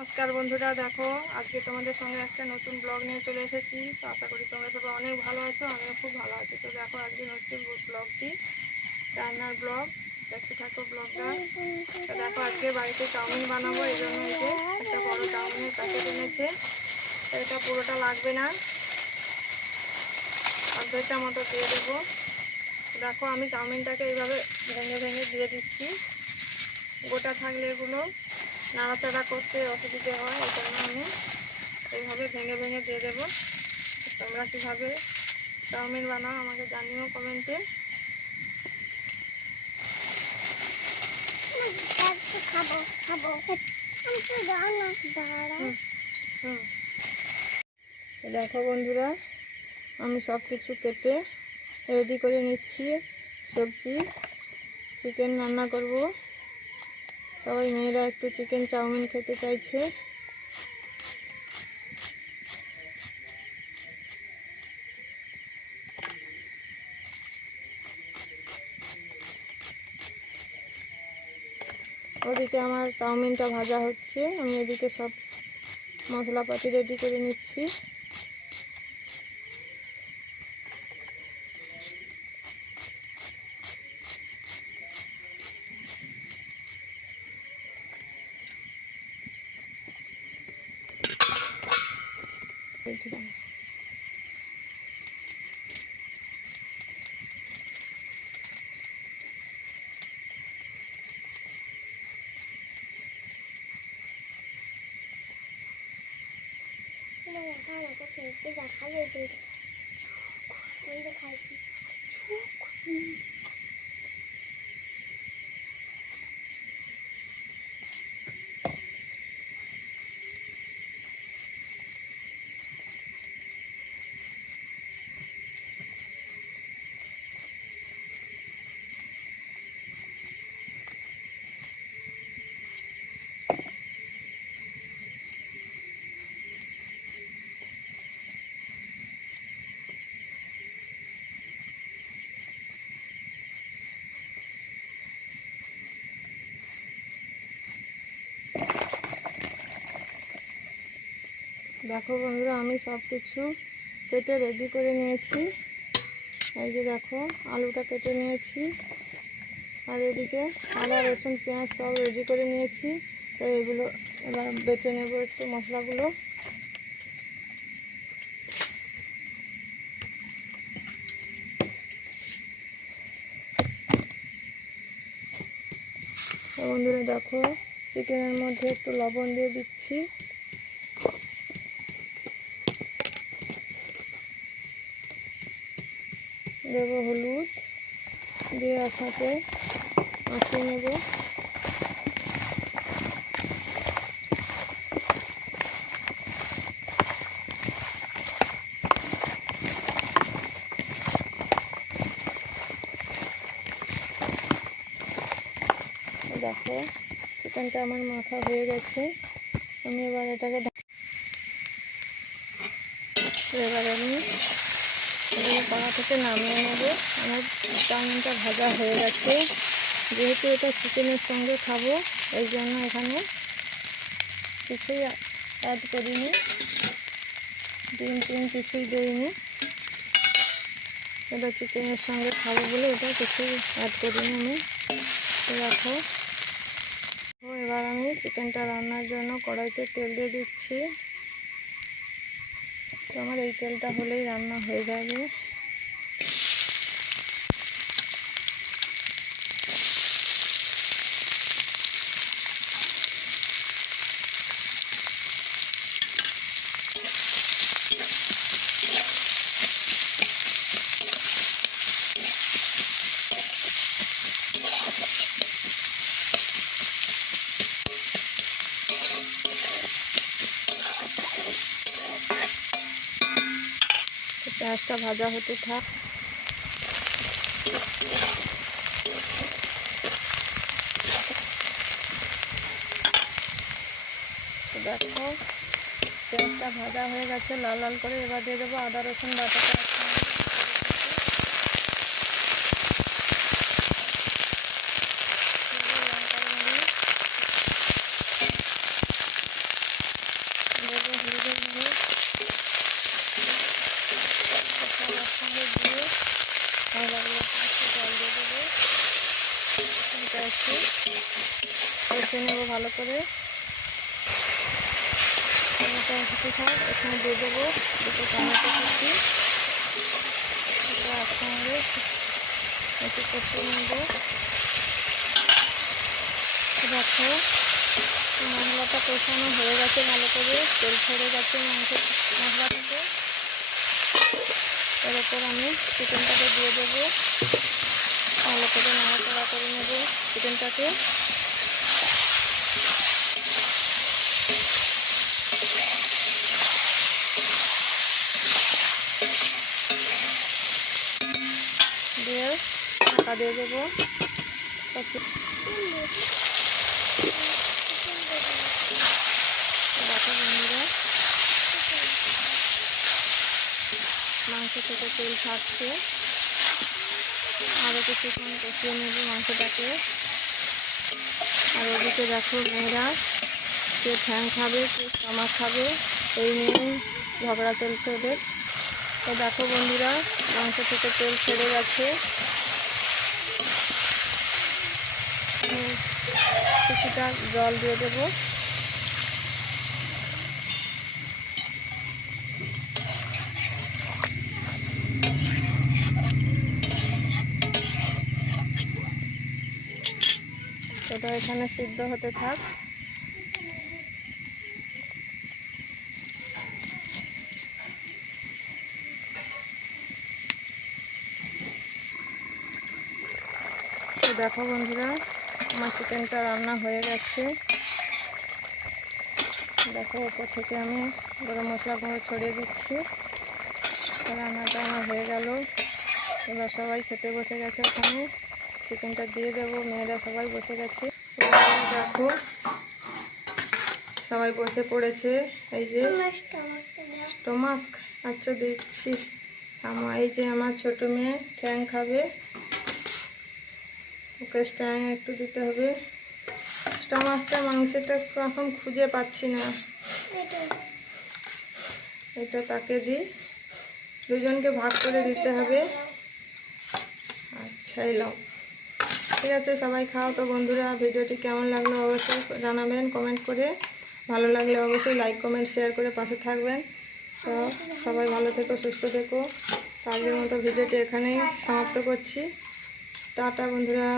নমস্কার বন্ধুরা, দেখো আজকে তোমাদের সঙ্গে একটা নতুন ব্লগ নিয়ে চলে এসেছি। তো আশা করি তোমরা সবাই অনেক ভালো আছো, আমিও খুব ভালো আছি। তো দেখো আজকে হচ্ছে ব্লগটি রান্নার ব্লগ, দেখতে থাকো ব্লগটা। তো দেখো আজকে বাড়িতে চাউমিন বানাবো, এই জন্য এই যে একটা বড় চাউমিনের প্যাকেট এনেছে। তো এটা পুরোটা লাগবে না, অর্ধেকটা মতো দিয়ে দেবো। দেখো আমি চাউমিনটাকে এইভাবে ভেঙে ভেঙে দিয়ে দিচ্ছি। গোটা থাকলে এগুলো নাড়াচাড়া করতে অসুবিধে হয়, এই জন্য আমি এইভাবে ভেঙে ভেঙে দিয়ে দেবো। তোমরা কীভাবে চাউমিন বানাও আমাকে জানিও কমেন্টে। দেখো বন্ধুরা, আমি সব কিছু কেটে রেডি করে নিচ্ছি। সবজি চিকেন রান্না করব। সবাই মেয়েরা একটু চিকেন চাউমিন খেতে চাইছে। ওদিকে আমার চাউমিনটা ভাজা হচ্ছে, আমি এদিকে সব মশলাপাতি রেডি করে নিচ্ছি। দেখো বন্ধুরা, আমি সব কিছু কেটে রেডি করে নিয়েছি। এই যে দেখো আলুটা কেটে নিয়েছি, আর এদিকে আদা রসুন পেঁয়াজ সব রেডি করে নিয়েছি। তো এগুলো এবার বেটে নেব একটু মশলাগুলো। বন্ধুরা দেখো, চিকেনের মধ্যে একটু লবণ দিয়ে দিচ্ছি। দেবো হলুদ, দিয়ে একসাথে মাখিয়ে নেব। দেখো চিকেনটা আমার মাখা হয়ে গেছে, আমি এবার এটাকে আমি কড়া থেকে নামিয়ে নেব। আমার চাউমিনটা ভাজা হয়ে গেছে। যেহেতু এটা চিকেনের সঙ্গে খাবো, এই জন্য এখানে কিছুই অ্যাড করিনি, ডিম কিছুই দিইনি। এটা চিকেনের সঙ্গে খাবো বলে এটা কিছুই অ্যাড করিনি আমি। দেখো এবার আমি চিকেনটা রান্নার জন্য কড়াইতে তেল দিয়ে দিচ্ছি। তো আমার এই তেলটা হলেই রান্না হয়ে যাবে। পেঁয়াজটা ভাজা হতে থাক। দেখো পেঁয়াজটা ভাজা হয়ে গেছে লাল লাল করে। এবার দিয়ে দেবো আদা রসুন বাটাটা। আছে, কষে নেবো ভালো করে। টমেটো হতে থাক, এখানে দিয়ে দেবো দুটো টমেটো কুচি, এটা একসঙ্গে একটু কষিয়ে নেবো। দেখো মশলাটা কষানো হয়ে গেছে ভালো করে, তেল ছেড়ে গেছে মশলা থেকে। এর ওপর আমি চিকেনটাকে দিয়ে দেবো, ভালো করে নাড়াচাড়া করে নেব চিকেনটাকে। দিয়ে ঢাকা দিয়ে দেবো। দেখো বন্ধুরা মাংস থেকে তেল ছাড়ছে, আরও কিছুক্ষণ কষিয়ে নেব মাংসটাকে। আর ওদিকে দেখো মেয়েরা কে ঠ্যাং খাবে কে স্টমাক খাবে এই নিয়েই ঝগড়া চলছে ওদের। তো দেখো বন্ধুরা মাংস থেকে তেল ছেড়ে গেছে, কিছুটা জল দিয়ে দেবো। ওটা এখানে সিদ্ধ হতে থাক। তো দেখো বন্ধুরা আমার চিকেনটা রান্না হয়ে গেছে। দেখো ওপর থেকে আমি গরম মশলা গুঁড়ো ছড়িয়ে দিচ্ছি। রান্নাটা আমার হয়ে গেল। এবার সবাই খেতে বসে গেছে, ওখানে চিকেনটা দিয়ে দেবো। মেয়েরা সবাই বসে গেছে। দেখো সবাই বসে পড়েছে। এই যে স্টমাক, আচ্ছা দিচ্ছি। এই যে আমার ছোট মেয়ে ঠ্যাং খাবে, ওকে ঠ্যাং একটু দিতে হবে। স্টমাকটা মাংসটা এখন খুঁজে পাচ্ছি না, এটা তাকে দিই, দুজনকে ভাগ করে দিতে হবে। আচ্ছা এলাম, ঠিক আছে সবাই খাও। তো বন্ধুরা ভিডিওটি কেমন লাগলো অবশ্যই জানাবেন কমেন্ট করে। ভালো লাগলে অবশ্যই লাইক কমেন্ট শেয়ার করে পাশে থাকবেন। তো সবাই ভালো থেকো, সুস্থ থেকো। আজকের মতো ভিডিওটি এখানেই সমাপ্ত করছি। টাটা বন্ধুরা।